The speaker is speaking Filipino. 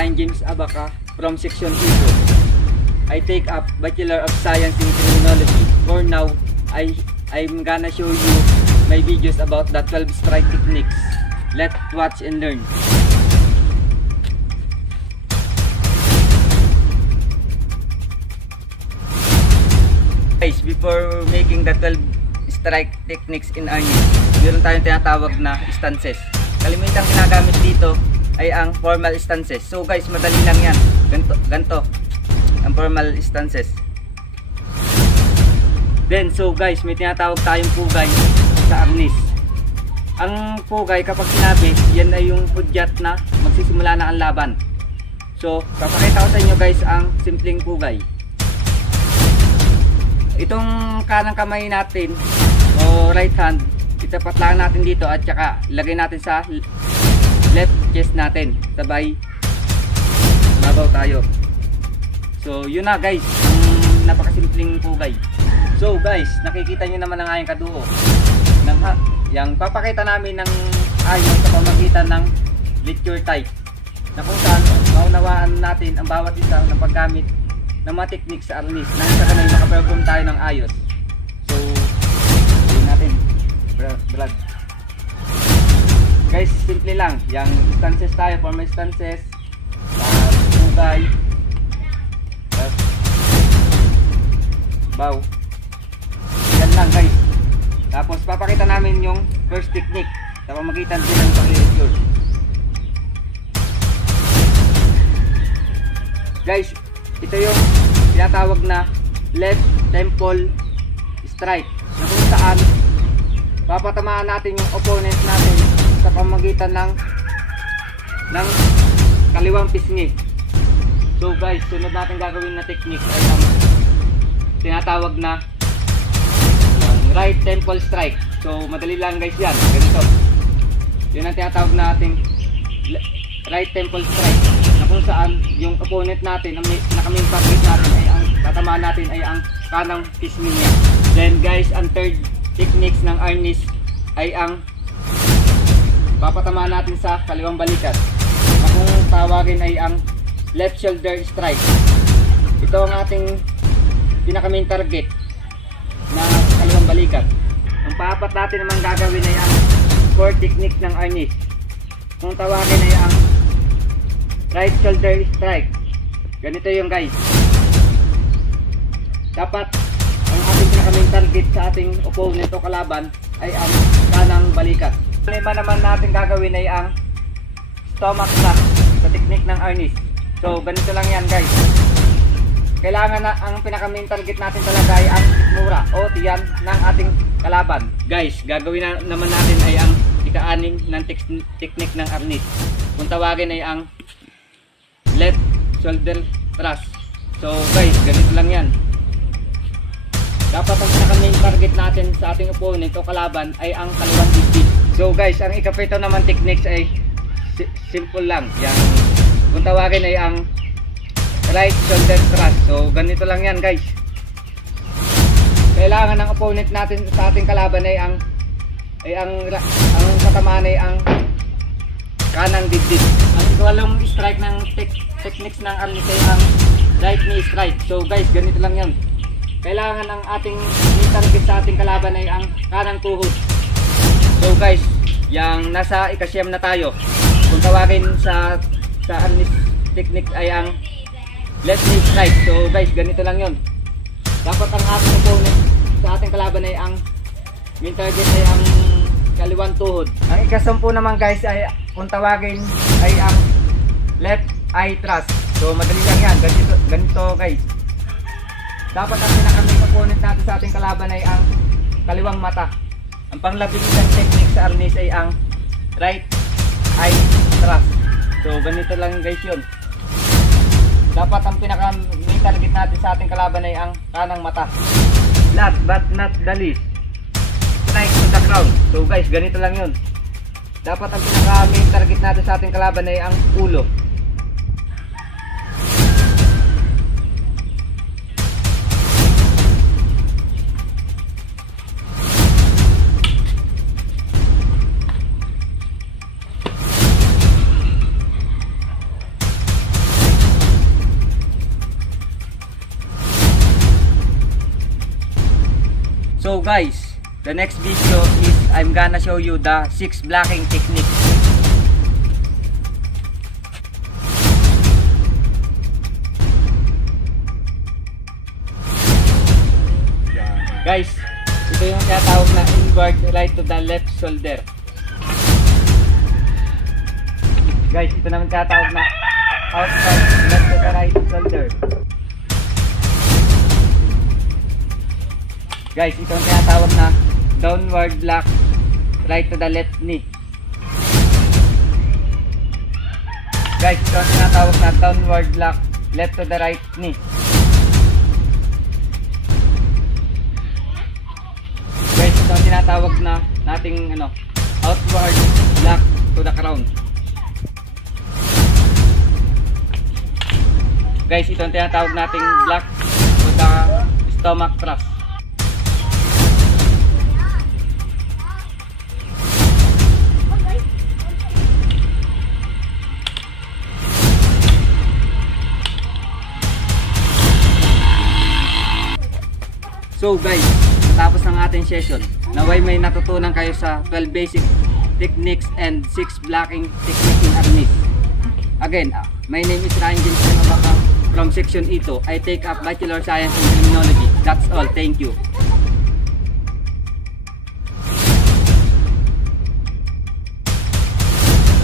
Ryan James Abaca from Section Eco. I take up Bachelor of Science in Criminology. For now, I'm gonna show you my videos about the 12 strike techniques. Let's watch and learn. Guys, before making the 12 strike techniques in Arnis, meron tayong tinatawag na stances. Kalimitang ginagamit dito ay ang formal stances. So guys, madali lang yan. Ganto ang formal stances. Then, so guys, may tinatawag tayong pugay sa Arnis. Ang pugay, kapag sinabi, yan ay yung hudyat na magsisimula na ang laban. So, papakita ko sa inyo guys ang simpleng pugay. Itong kanang kamay natin o right hand, itapat lang natin dito at saka ilagay natin sa left chest natin. Sabay babaw tayo. So yun na guys, ang napakasimpleng pugay. So guys, nakikita nyo naman ang aking kaduo. Yang papakita namin ng ayos sa pamagitan ng lecture type, na kung saan maunawaan natin ang bawat isa ng paggamit ng mga techniques sa Arnis nang sa kanay makaperform tayo ng ayos. So yun natin vlog. Guys, simple lang. Yang stances tayo, formal stances, pugay, bow. Yan lang guys. Tapos papakita namin yung first technique sa pamagitan din ng pag-lecture. Guys, ito yung tinatawag na left temple strike, na kung saan papatamaan natin yung opponent natin sa pamagitan ng kaliwang pisngi. So guys, sunod natin gagawin na technique ay ang tinatawag na right temple strike. So madali lang guys yan, ganito. Yun ang tinatawag natin right temple strike, na kung saan yung opponent natin, ang naka-main target natin ay ang tatamaan natin ay ang kanang pisngi niya. Then guys, ang third techniques ng Arnis ay ang papatamaan natin sa kaliwang balikat, na kung tawagin ay ang left shoulder strike. Ito ang ating pinaka-main target na kaliwang balikat. Ang paapat natin naman gagawin ay ang core technique ng Arnis. Kung tawagin ay ang right shoulder strike. Ganito yung guys. Dapat ang ating pinaka-main target sa ating opponent o kalaban ay ang kanang balikat. Ang lima naman natin gagawin ay ang stomach lock sa technique ng Arnis. So ganito lang yan guys. Kailangan na ang pinaka-main target natin talaga ay ang sikmura o tiyan ng ating kalaban. Guys, gagawin na naman natin ay ang ika-anim ng technique ng Arnis. Kung tawagin ay ang left shoulder thrust. So guys, ganito lang yan. Dapat ang pinaka-main target natin sa ating opponent o kalaban ay ang kaliwang dibdib. So guys, ang ikapito naman techniques ay simple lang. Yang kung tawagin ay ang right shoulder thrust. So ganito lang yan guys. Kailangan ng opponent natin sa ating kalaban ay ang katamaan ay ang kanang dibdib. Ang ikalawang strike ng techniques ng Arnis ay ang right knee strike. So guys, ganito lang yan. Kailangan ng ating main target sa ating kalaban ay ang kanang tuhod. So guys, yang nasa ikasyam na tayo. Kung tawagin sa Arnis technique ay ang left knee strike. So guys, ganito lang yon. Dapat ang ating opponent sa ating kalaban ay ang main target ay ang kaliwang tuhod. Ang ikasampu naman guys ay kung tawagin ay ang left eye thrust. So madali lang yan. Ganito guys. Dapat ang pinaka-main opponent natin sa ating kalaban ay ang kaliwang mata. Ang panglabing isang technique sa Arnis ay ang right eye thrust. So ganito lang guys yun. Dapat ang pinaka-main target natin sa ating kalaban ay ang kanang mata. Last but not the least, strike to the crown. So guys, ganito lang yun. Dapat ang pinaka-main target natin sa ating kalaban ay ang ulo. So guys, the next video is I'm gonna show you the 6 blocking technique. Guys, ito yung tinatawag na inward right to the left shoulder. Guys, ito naman tinatawag na outside left to the right shoulder. Guys, ito ang tinatawag na downward block right to the left knee. Guys, ito ang tinatawag na downward block left to the right knee. Guys, ito ang tinatawag na nating outward block to the crown. Guys, ito ang tinatawag nating block to the stomach thrust. So guys, natapos ang ating session. Naway may natutunan kayo sa 12 basic techniques and 6 blocking techniques in arnis. Again, my name is Ryan James from section E2. I take up Bachelor Science in Criminology. That's all. Thank you.